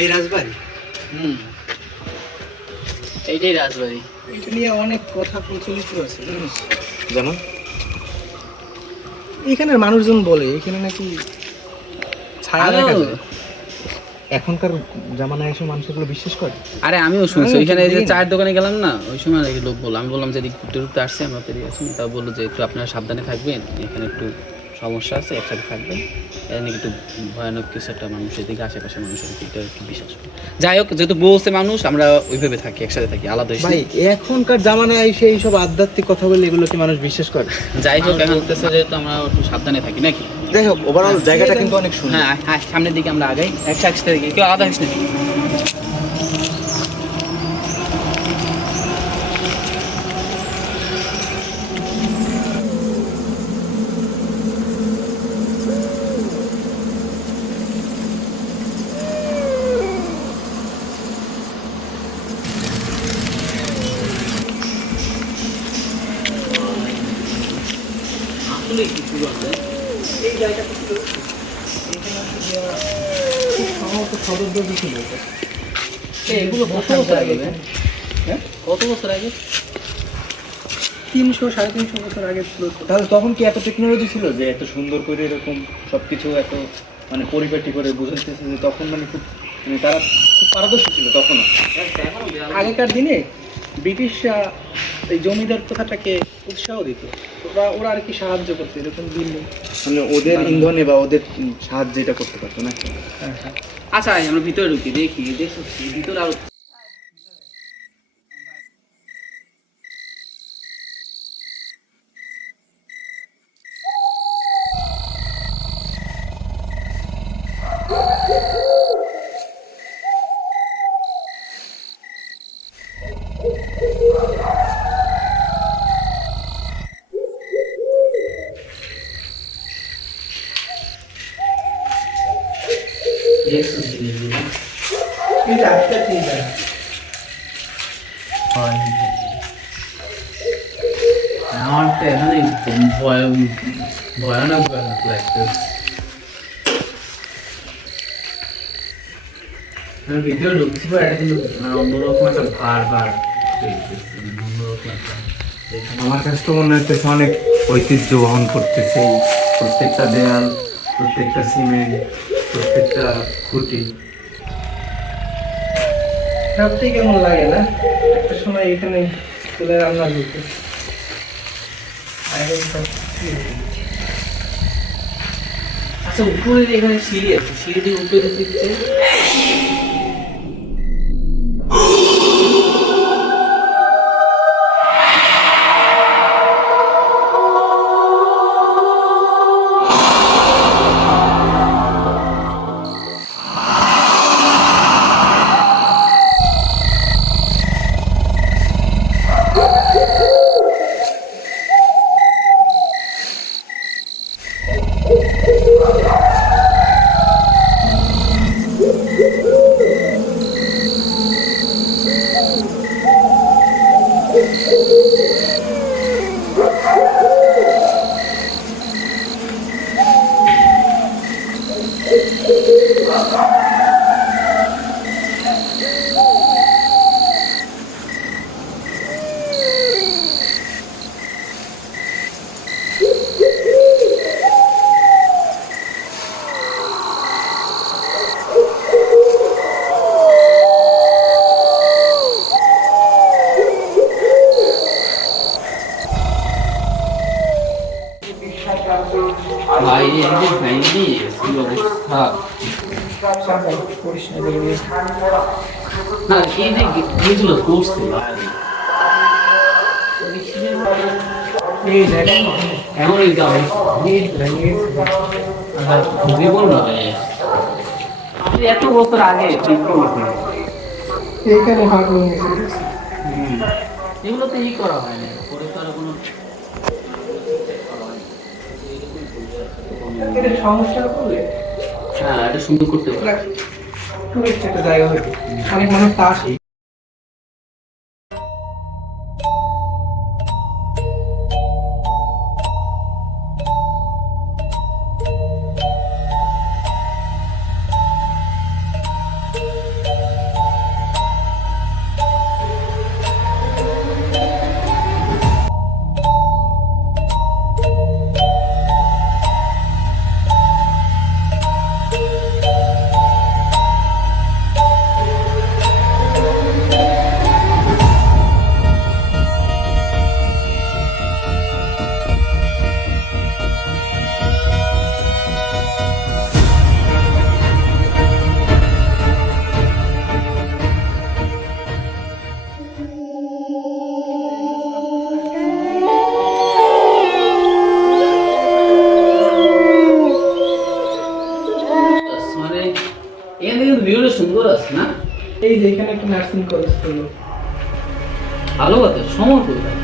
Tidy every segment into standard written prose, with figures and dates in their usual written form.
এই রাজবাড়ি। হুম, এইটাই রাজবাড়ি। এটা নিয়ে অনেক কথা প্রচলিত আছে জানিস? যেমন এখানের মানুষজন বলে এখানে নাকি ছায়া দেখা যায়। এখনকার জামানায় এসে মানুষ এগুলো বিশ্বাস করে? আরে আমিও শুনছি, আমিও ওইখানে ঠিক এই যে দেখি না। চায়ের দোকানে গেলাম না, ওই সময় নাকি লোক বললো, আমি বললাম যে এদিক ঘুরতে ঘুরতে আসছে, আমরা পেরিয়ে আসি, তা বললো যে একটু আপনারা সাবধানে থাকবেন, এখানে একটু সমস্যা আছে, একসাথে থাকবেন। এটা নাকি একটু ভয়ানক কিছু একটা, মানুষ এদিকে আশেপাশে মানুষ আর কি এটা একটু বিশ্বাস করে। যাই হোক, যেহেতু বলছে মানুষ, আমরা ওইভাবে থাকি, একসাথে থাকি, আলাদা হয়েছি। ভাই এখনকার জামানায় এসে এইসব আধ্যাত্মিক কথা বলে এগুলো কি মানুষ বিশ্বাস করে? যাই হোক, এখন হচ্ছে যেহেতু আমরা একটু সাবধানে থাকি নাকি। যাই হোক, ওভারঅল জায়গাটা কিন্তু অনেক সুন্দর। হ্যাঁ হ্যাঁ, সামনের দিকে আমরা আগাই, একসাথে দিকে কেউ আলাদা হইস নাকি। আসলে কিছু বলবে এই জায়গাটা ছিল এখানে হচ্ছে গিয়া খুব সম্ভবত সদর দরজা ছিল এটা। এগুলো কত বছর আগে? হ্যাঁ, কত বছর আগে? 300-350 বছর আগে ছিল তো। তাহলে তখন কি এত টেকনোলজি ছিল যে এত সুন্দর করে এরকম সবকিছু এত মানে পরিপাটি করে বুঝাইতেছে যে তখন মানে খুব মানে তারা খুব পারদর্শী ছিল তখনও? আগেকার দিনে ব্রিটিশরা এই জমিদার প্রথাটাকে উৎসাহ দিত। ওরা আর কি সাহায্য করতো এরকম বিল্ডিং। মানে ওদের ইন্ধনে বা ওদের সাহায্যে এটা করতে পারতো না? হ্যাঁ হ্যাঁ। আচ্ছা, আমরা ভিতরে ঢুকি, দেখি দেখছি ভিতরে আরো। এই রাস্তা ঠিক আছে। আমার তো এখানে ভয়ানক ভয়ানক লাগছে। আমি ভিতরে ঢুকছি, এটা কিন্তু অন্যরকম একটা ভার অন্যরকম একটা। আমার কাছে তো মনে হচ্ছে অনেক ঐতিহ্য বহন করতেছে এই প্রত্যেকটা দেয়াল, প্রত্যেকটা সিমেন্ট, প্রত্যেকটা খুঁটি। সত্যি কেমন লাগে না? একটা সময় এখানে চুলে রান্না করতো। আচ্ছা, উপরে এখানে সিঁড়ি আছে, সিঁড়ি দিয়ে উপরে দিচ্ছে। ভাই এই যে ভেঙে কি অবস্থা! না, এই যে গেটগুলো করছে এমন এই গাছ খুবই বলল এত বছর আগে ঠিক করছে। এইখানে হাঁটলো এগুলো তো ই করা হয় না, পরে তো আর কোনো এটা সমস্যা করলে হ্যাঁ এটা সুন্দর করতে পারে। টুরিস্ট একটা জায়গা হইতো, অনেক মানুষ তা আসে। মানে এখানে কিন্তু ভিউটা সুন্দর আছে না? এই যে এখানে একটা নার্সিং কলেজ ছিল। ভালো কথা, সমর কোথায়?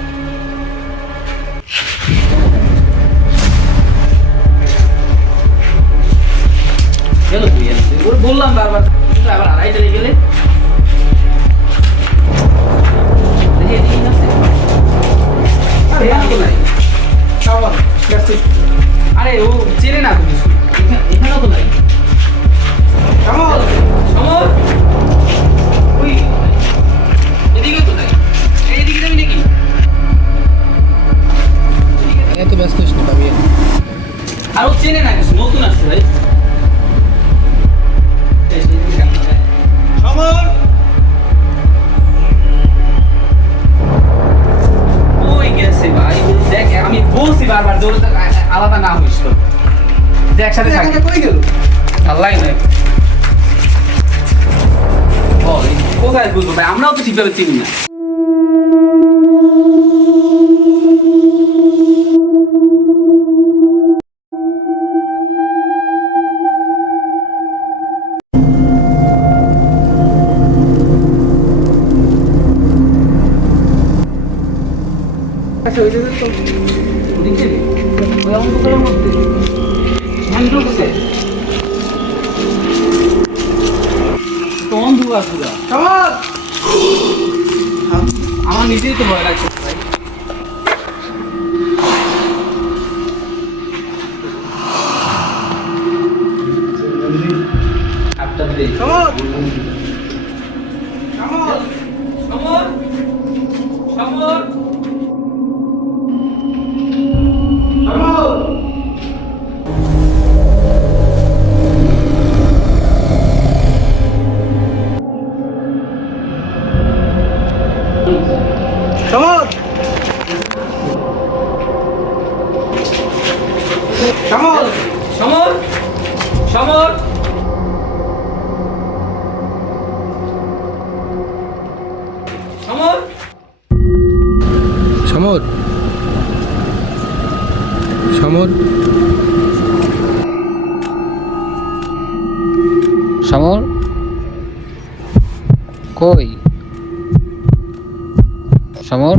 গেল তুই আসতে ওর বললাম বারবার, কিন্তু আবার আড়াইটারে গেলে দেখি এদিকে আছে। আরে এদিকে নাই। খাওয়া নার্সিং আরে ও চেনে না তো কিছু, এখানেও তো নাই। সমর সমর ওই এদিকে তো নাই, এইদিকে যাবি নাকি? এত ব্যস্ত হইস না ভাবি। আর ও চেনে না কিছু, নতুন আসছে ভাই। সমর ওই গেছে ভাই, দেখ আমি বলছি বারবার যে ওর আলাদা না হইস তো, যে একসাথে থাকি। কই গেল? আল্লাহ নাই বল কোথায় বুঝবো ভাই, আমরাও তো ঠিকভাবে চিনি না। আচ্ছা ওই জায়গায় তো দেখছেন ওই অন্ধকারের মধ্যে হ্যান্ড ঢুকছে তো অন্ধকার পুরা। সমর আমার নিজেই তো ভয় লাগছে ভাই। আপটা দে সমর সমর সমর সমর সমর সমর সমর সমর সমর সমর সমর সমর সমর কই সমর